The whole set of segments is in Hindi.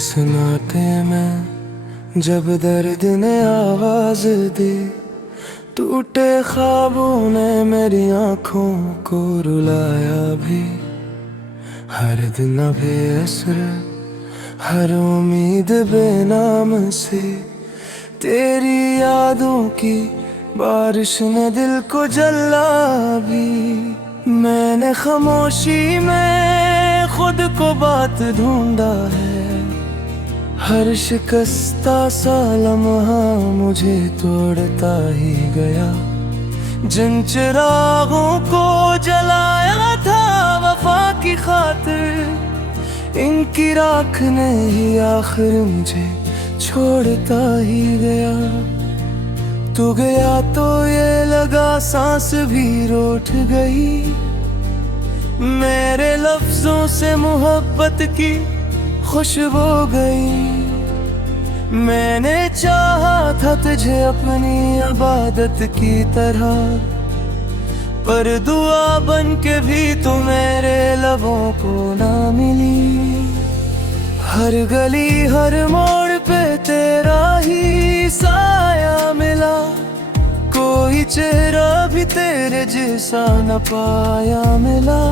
सन्नाटे में जब दर्द ने आवाज दी, टूटे ख्वाबों ने मेरी आंखों को रुलाया भी। हर दिन बेअसर, हर उम्मीद बेनाम सी, तेरी यादों की बारिश ने दिल को जला भी। मैंने खामोशी में खुद को बात ढूंढा है, हर शिकस्ता सा लम्हा मुझे तोड़ता ही गया। जिन चिरागों को जलाया था वफा की खातिर, इनकी राख ने ही आखिर मुझे छोड़ता ही गया। तू गया तो ये लगा सांस भी रूठ गई, मेरे लफ्जों से मोहब्बत की खुशबू गई। मैंने चाहा था तुझे अपनी इबादत की तरह, पर दुआ बन के भी तू मेरे लबों को ना मिली। हर गली हर मोड़ पे तेरा ही साया मिला, कोई चेहरा भी तेरे जैसा न पाया मिला।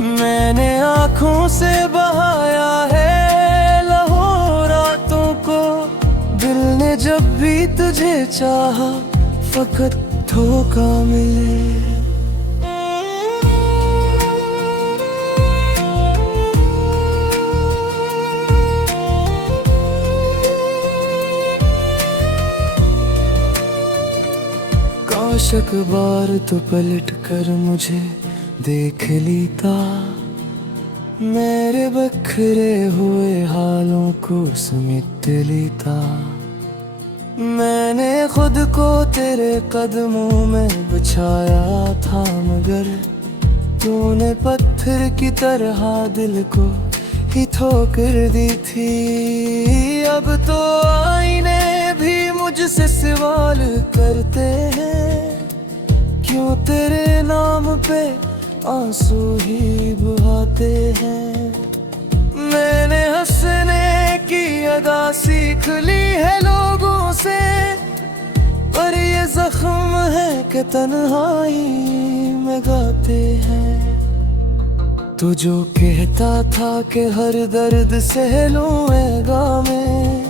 मैंने आँखों से बहाया है लहू रातों को, दिल ने जब भी तुझे चाहा फकत धोखा मिले। काश अखबार तो पलट कर मुझे देख लीता, मेरे बखरे हुए हालों को समेट लेता। मैंने खुद को तेरे कदमों में बिछाया था, मगर तूने पत्थर की तरह दिल को ही ठोकर दी थी। अब तो आईने भी मुझसे सवाल करते हैं, क्यों तेरे नाम पे आंसू ही बहाते हैं। मैंने हंसने की अदा सीख ली है लोगों से, पर ये जख्म है कि तन्हाई में गाते हैं। तू जो कहता था कि हर दर्द सह लूँगा मैं,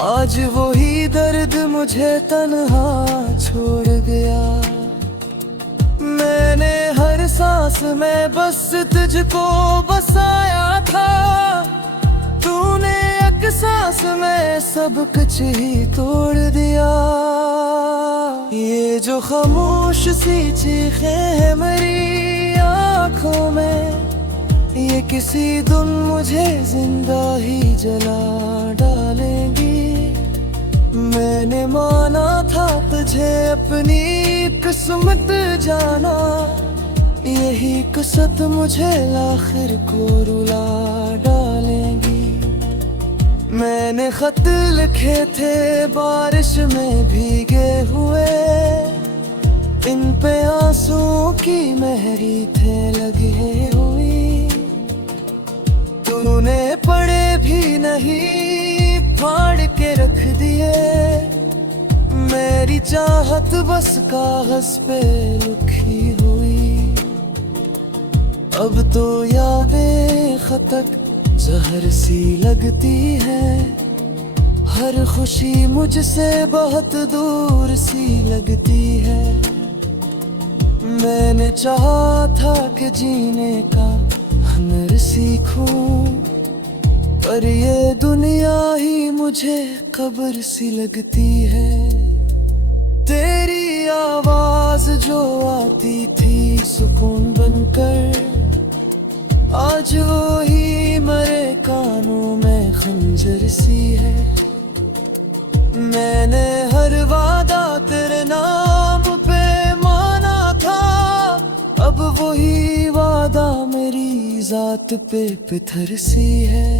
आज वही दर्द मुझे तन्हा छोड़ गया। मैंने हर सांस में बस तुझको बसाया था, तूने एक सांस में सब कुछ ही तोड़ दिया। ये जो खामोश सी चीखें हैं मेरी आँखों में, ये किसी दिन मुझे जिंदा ही जला डालेंगी। मैंने माना था तुझे अपनी किस्मत जाना, यही कसत मुझे आखिर को रुला डालेंगी। मैंने खत लिखे थे बारिश में भीगे हुए, इन पे आंसुओं की मेहरी थे लगे हुई। तूने पढ़े भी नहीं, फाड़ के रख दिए। मेरी चाहत बस कागज पे लिखी हुई। अब तो यादें खतक जहर सी लगती है, हर खुशी मुझसे बहुत दूर सी लगती है। मैंने चाहा था कि जीने का हुनर सीखूं, पर ये दुनिया ही मुझे कब्र सी लगती है। तेरी आवाज जो आती थी सुकून बनकर, आज वो ही मरे कानों में खंजर सी है। मैंने हर वादा तेरे नाम पे माना था, अब वही वादा मेरी जात पे पत्थर सी है।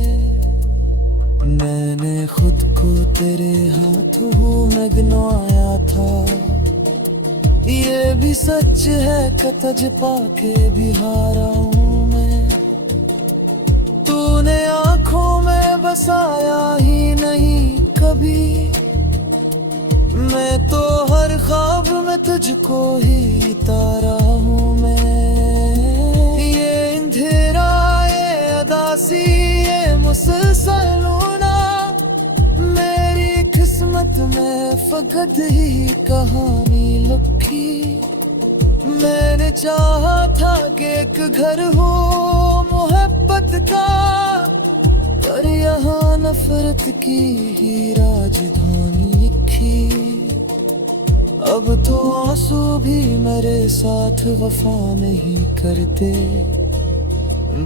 मैंने खुद को तेरे हाथों में गिनवाया था, ये भी सच है कि तुझ पाके भी हारा हूँ मैं। तूने आँखों बसाया ही नहीं कभी। मैं तो हर ख्वाब में तुझको ही तारा हूँ मैं। ये अंधेरा, ये अदासी, ये मुसलसल होना, मेरी किस्मत में फकत ही कहानी लिखी। मैंने चाहा था कि एक घर हो मोहब्बत का, पर यहाँ नफरत की ही राजधानी लिखी। अब तो आंसू भी मेरे साथ वफा नहीं करते,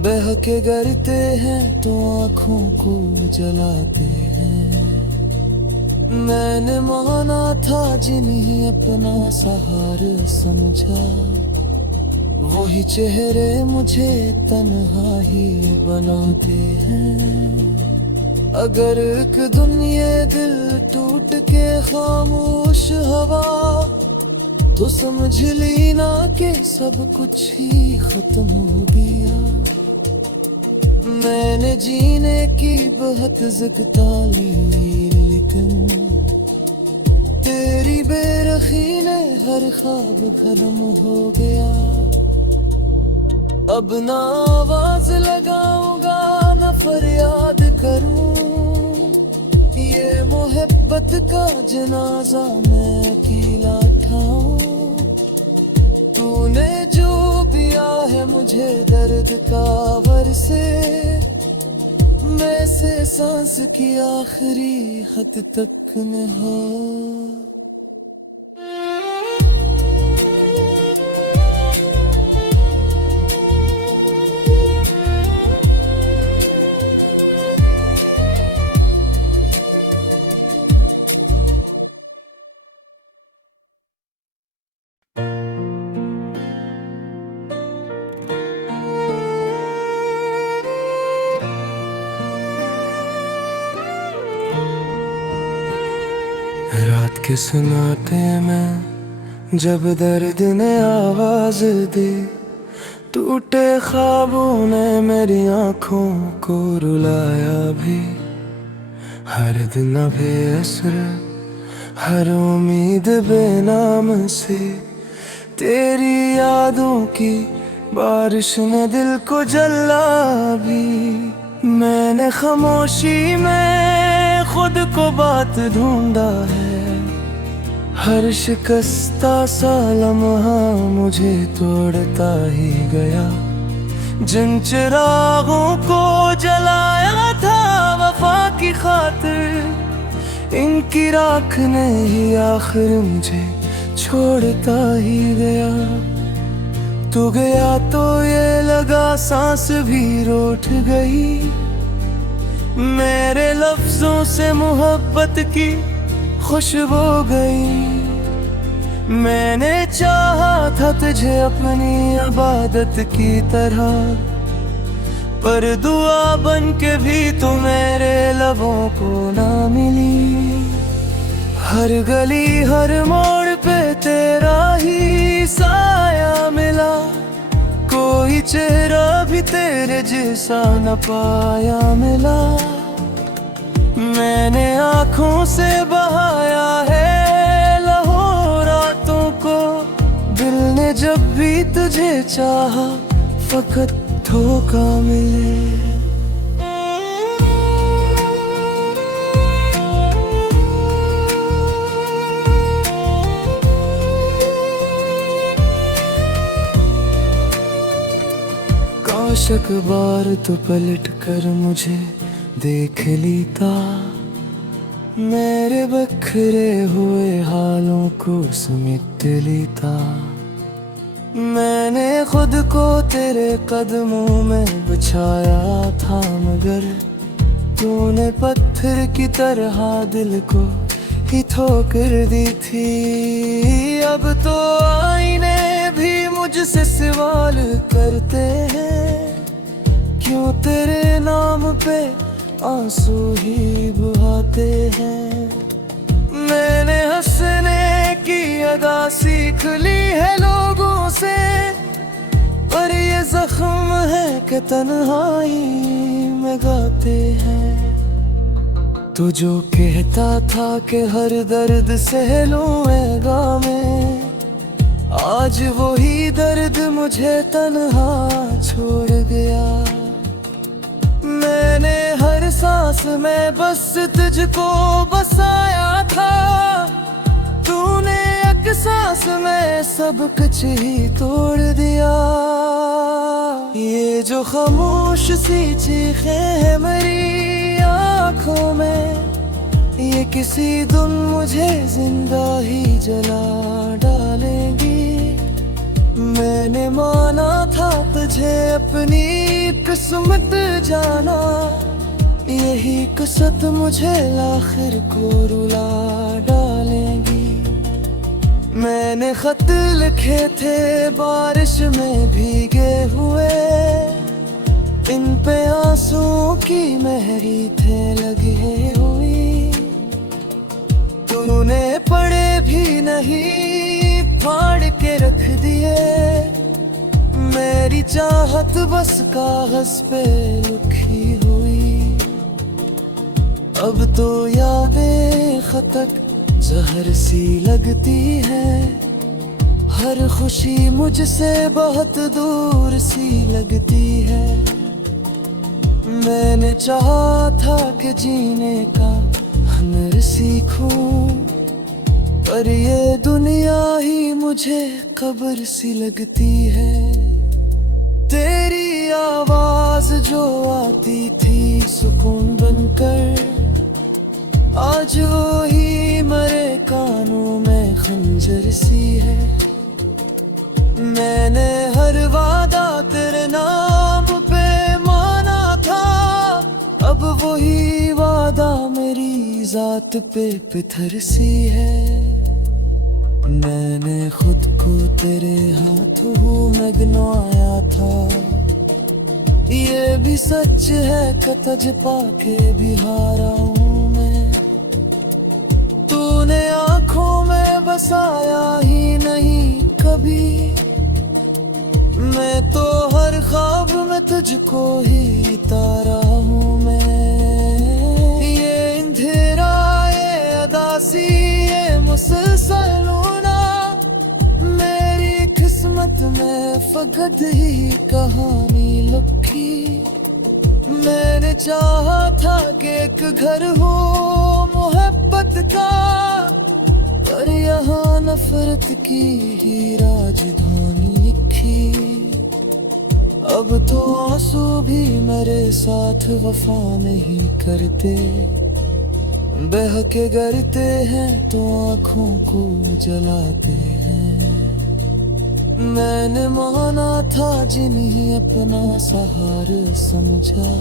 बह के गिरते हैं तो आँखों को जलाते हैं। मैंने माना था जिन्हें अपना सहारा समझा, वही चेहरे मुझे तन्हा ही बनाते हैं। अगर एक दुनिया दिल टूट के खामोश हवा, तो समझ लेना कि सब कुछ ही खत्म हो गया। मैंने जीने की बहुत ज़िक्ता ली, लेकिन तेरी बेरखी ने हर ख्वाब भरम हो गया। अब ना आवाज लगाऊंगा, ना फरियाद करूं, ये मोहब्बत का जनाजा मैं अकेला उठाऊं। तूने जो दिया है मुझे दर्द का वरसे, मैं से सांस की आखिरी हद तक न हो। रात के सन्नाटे में जब दर्द ने आवाज दी, टूटे ख्वाबों ने मेरी आंखों को रुलाया भी। हर दिन बेअसर, हर उम्मीद बेनाम सी, तेरी यादों की बारिश ने दिल को जला भी। मैंने खामोशी में खुद को बात ढूंढा है, हर शिकस्ता सा लम्हा मुझे तोड़ता ही गया। जिन चिरागों को जलाया था वफा की खातिर, इनकी राख ने ही आखिर मुझे छोड़ता ही गया। तू गया तो ये लगा सांस भी रूठ गई, मेरे लफ्जों से मोहब्बत की खुशबू गई। मैंने चाहा था तुझे अपनी इबादत की तरह, पर दुआ बन के भी तू मेरे लबों को ना मिली। हर गली हर मोड़ पे तेरा ही साया मिला, कोई चेहरा भी तेरे जैसा न पाया मिला। मैंने आँखों से बहाया है लहू रातों को, दिल ने जब भी तुझे चाहा फकत धोखा मिले। काश अखबार तो पलट कर मुझे देख लेता, मेरे बखरे हुए हालों को समेट लेता। मैंने खुद को तेरे कदमों में बिछाया था, मगर तूने पत्थर की तरह दिल को ही ठोकर दी थी। अब तो आईने भी मुझसे सवाल करते हैं, क्यों तेरे नाम पे आंसू ही बहाते हैं। मैंने हंसने की अदा सीख ली है लोगों से, पर ये जख्म है कि तन्हाई में गाते हैं। तू जो कहता था कि हर दर्द सह लूँगा मैं, आज वही दर्द मुझे तन्हा छोड़ गया। मैंने हर सांस में बस तुझको बसाया था, तूने एक सांस में सब कुछ ही तोड़ दिया। ये जो खामोश सी चीखें हैं मेरी आँखों में, ये किसी दिन मुझे जिंदा ही जला डालेंगी। मैंने माना था तुझे अपनी किस्मत जाना, यही कसत मुझे आखिर को रुला डालेंगी। मैंने खत लिखे थे बारिश में भीगे हुए, इन पे आंसुओं की मेहरी थे लगे हुई। तूने पढ़े भी नहीं, फाड़ के रख दिए। मेरी चाहत बस कागज पे लिखी हुई। अब तो यादें खतक जहर सी लगती है, हर खुशी मुझसे बहुत दूर सी लगती है। मैंने चाहा था कि जीने का हुनर सीखूं, पर ये दुनिया ही मुझे कब्र सी लगती है। तेरी आवाज जो आती थी सुकून बनकर, आज वो ही मरे कानों में खंजर सी है। मैंने हर वादा तेरे नाम पे माना था, अब वही वादा मेरी जात पे पत्थर सी है। मैंने खुद को तेरे हाथों में गिनवाया था, ये भी सच है कि तुझ पाके भी हारा हूँ मैं। तूने आँखों में बसाया ही नहीं कभी, मैं तो हर ख्वाब में तुझको ही तारा हूँ मैं। ये अंधेरा, ये अदासी, ये मुसलसल होना, मेरी किस्मत में फकत ही कहानी लिखी। मैंने चाहा था कि एक घर हो मोहब्बत का, पर यहाँ नफरत की ही राजधानी लिखी। अब तो आंसू भी मेरे साथ वफा नहीं करते, बह के गिरते हैं तो आँखों को जलाते हैं। मैंने माना था जिन्हें अपना सहारा समझा,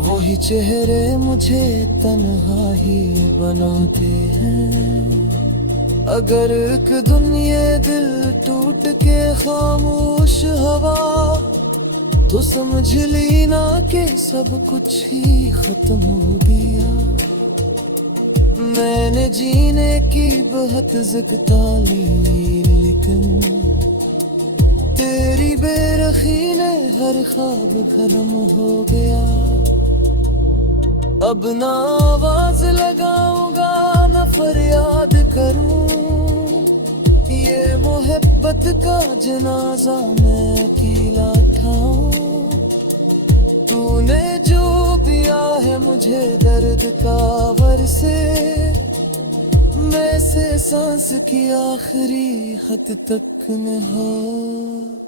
वही चेहरे मुझे तन्हा ही बनाते हैं। अगर एक दुनिया दिल टूट के खामोश हवा, तो समझ लेना कि सब कुछ ही खत्म हो गया। मैंने जीने की बहुत ज़िक्ता ली, लेकिन तेरी बेरखी ने हर ख्वाब भरम हो गया। अब ना आवाज लगाऊंगा ना फरियाद करूं, ये मोहब्बत का जनाजा मैं अकेला उठाऊं। तूने जो दिया है मुझे दर्द का वर्से, मैं से सांस की आखिरी हद तक न हो।